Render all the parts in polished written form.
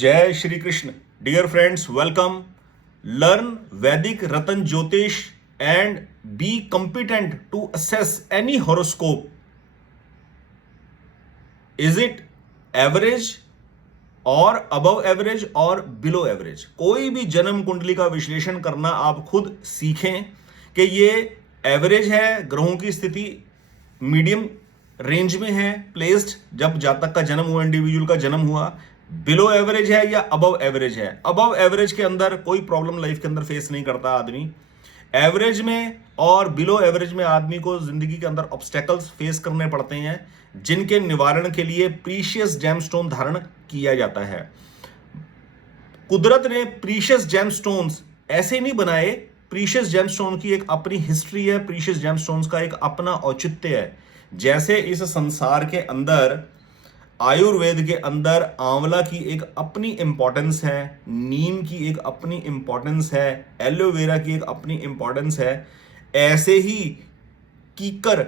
जय Shri Krishna. Dear friends, welcome. Learn Vedic Ratan Jyotish and be competent to assess any horoscope. Is it average और above average और below average? कोई भी जन्म कुंडली का विश्लेषण करना आप खुद सीखें कि ये एवरेज है, ग्रहों की स्थिति मीडियम रेंज में है प्लेस्ड जब जातक का जन्म हुआ, इंडिविजुअल का जन्म हुआ, बिलो एवरेज है या अबव एवरेज है. अबव एवरेज के अंदर कोई प्रॉब्लम लाइफ के अंदर फेस नहीं करता आदमी. एवरेज में और बिलो एवरेज में आदमी को जिंदगी के अंदर ऑब्स्टेकल्स फेस करने पड़ते हैं जिनके निवारण के लिए प्रीशियस जेमस्टोन धारण किया जाता है. कुदरत ने प्रीशियस जेमस्टोन्स ऐसे नहीं बनाए. प्रीशियस जेमस्टोन की एक अपनी हिस्ट्री है, प्रीशियस जेमस्टोन्स का एक अपना औचित्य है. जैसे इस संसार के अंदर आयुर्वेद के अंदर आंवला की एक अपनी इंपॉर्टेंस है, नीम की एक अपनी इंपॉर्टेंस है, एलोवेरा की एक अपनी इंपॉर्टेंस है, ऐसे ही कीकर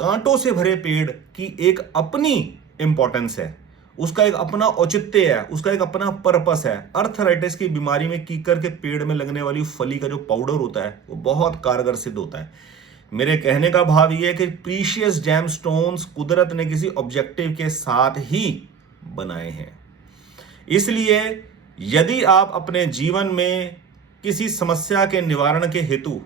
कांटों से भरे पेड़ की एक अपनी इंपॉर्टेंस है. उसका एक अपना औचित्य है, उसका एक अपना पर्पस है. अर्थराइटिस की बीमारी में कीकर के पेड़ में लगने वाली फली का जो पाउडर होता है वो बहुत कारगर सिद्ध होता है. मेरे कहने का भाव यह है कि प्रीशियस जेमस्टोन्स कुदरत ने किसी ऑब्जेक्टिव के साथ ही बनाए हैं. इसलिए यदि आप अपने जीवन में किसी समस्या के निवारण के हेतु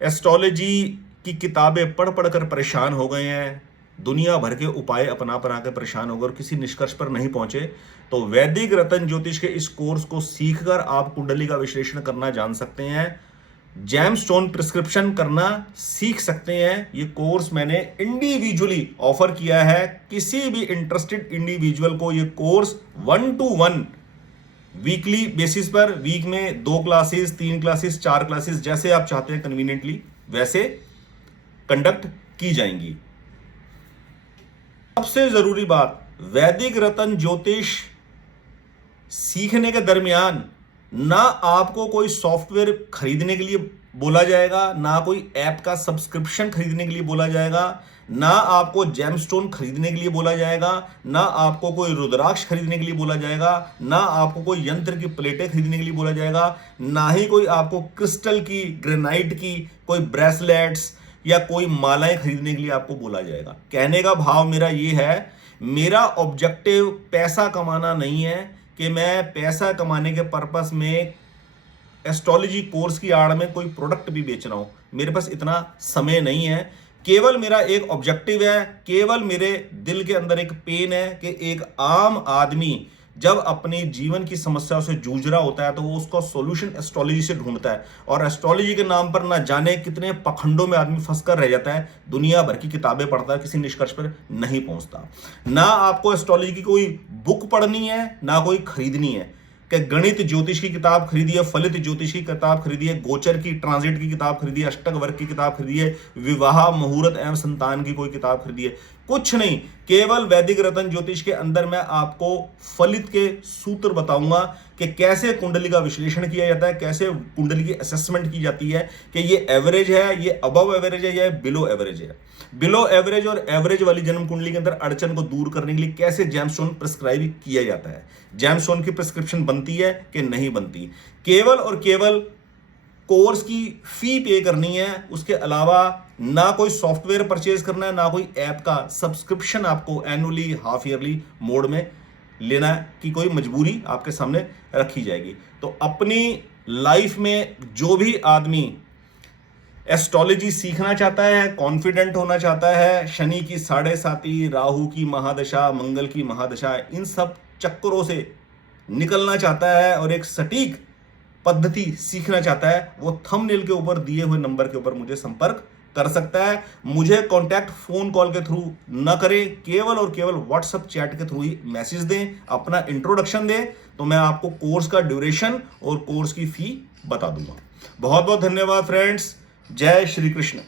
एस्ट्रोलॉजी की किताबें पढ़ पढ़कर परेशान हो गए हैं, दुनिया भर के उपाय अपना के परेशान हो गए और किसी निष्कर्ष पर नहीं पहुंचे, तो वैदिक रतन ज्योतिष के इस कोर्स को सीखकर आप कुंडली का विश्लेषण करना जान सकते हैं, जेमस्टोन प्रिस्क्रिप्शन करना सीख सकते हैं. ये कोर्स मैंने इंडिविजुअली ऑफर किया है. किसी भी इंटरेस्टेड इंडिविजुअल को ये कोर्स 1-to-1 वीकली बेसिस पर, वीक में 2 क्लासेस, 3 क्लासेस, 4 क्लासेस, जैसे आप चाहते हैं कन्वीनियंटली वैसे कंडक्ट की जाएंगी. सबसे जरूरी बात, वैदिक रतन ज्योतिष सीखने के दरमियान ना आपको कोई सॉफ्टवेयर खरीदने के लिए बोला जाएगा, ना कोई ऐप का सब्सक्रिप्शन खरीदने के लिए बोला जाएगा, ना आपको जेमस्टोन खरीदने के लिए बोला जाएगा, ना आपको कोई रुद्राक्ष खरीदने के लिए बोला जाएगा, ना आपको कोई यंत्र की प्लेटें खरीदने के लिए बोला जाएगा, ना ही कोई आपको क्रिस्टल की, ग्रेनाइट की कोई ब्रेसलेट्स या कोई मालाएं खरीदने के लिए आपको बोला जाएगा. कहने का भाव मेरा ये है, मेरा ऑब्जेक्टिव पैसा कमाना नहीं है कि मैं पैसा कमाने के पर्पस में एस्ट्रोलॉजी कोर्स की आड़ में कोई प्रोडक्ट भी बेच रहा हूं. मेरे पास इतना समय नहीं है. केवल मेरा एक ऑब्जेक्टिव है, केवल मेरे दिल के अंदर एक पेन है कि एक आम आदमी जब अपनी जीवन की समस्याओं से जूझ रहा होता है तो वो उसका सॉल्यूशन एस्ट्रोलॉजी से ढूंढता है. और एस्ट्रोलॉजी के नाम पर ना जाने कितने पखंडों में आदमी फंस कर रह जाता है, दुनिया भर की किताबें पढ़ता है, किसी निष्कर्ष पर नहीं पहुंचता. ना आपको एस्ट्रोलॉजी की कोई बुक पढ़नी है, ना कोई खरीदनी है कि गणित ज्योतिष की किताब खरीदिए, फलित ज्योतिष की किताब खरीदिए, गोचर की, ट्रांजिट की किताब खरीदिए, अष्टक वर्ग की किताब खरीदिए, विवाह, मुहूर्त एवं संतान की कोई किताब खरीदिए. कुछ नहीं, केवल वैदिक रतन ज्योतिष के अंदर मैं आपको फलित के सूत्र बताऊंगा कि कैसे कुंडली का विश्लेषण किया जाता है, कैसे कुंडली की असेसमेंट की जाती है कि ये एवरेज है, ये अबव एवरेज है या बिलो एवरेज है. बिलो एवरेज और एवरेज वाली जन्म कुंडली के अंदर अड़चन को दूर करने के लिए कैसे जेमस्टोन प्रिस्क्राइब किया जाता है, जेमस्टोन की प्रिस्क्रिप्शन बनती है कि नहीं बनती. केवल और केवल कोर्स की फी पे करनी है, उसके अलावा ना कोई सॉफ्टवेयर परचेज करना है, ना कोई ऐप का सब्सक्रिप्शन आपको एनुअली, हाफ ईयरली मोड में लेना की कोई मजबूरी आपके सामने रखी जाएगी. तो अपनी लाइफ में जो भी आदमी एस्ट्रोलॉजी सीखना चाहता है, कॉन्फिडेंट होना चाहता है, शनि की 7.5, राहु की महादशा, मंगल की महादशा, इन सब चक्करों से निकलना चाहता है और एक सटीक पद्धति सीखना चाहता है, वो थंबनेल के ऊपर दिए हुए नंबर के ऊपर मुझे संपर्क कर सकता है. मुझे कांटेक्ट फोन कॉल के थ्रू न करें, केवल और केवल व्हाट्सएप चैट के थ्रू ही मैसेज दें, अपना इंट्रोडक्शन दें, तो मैं आपको कोर्स का ड्यूरेशन और कोर्स की फी बता दूंगा. बहुत बहुत धन्यवाद फ्रेंड्स. जय श्री कृष्ण.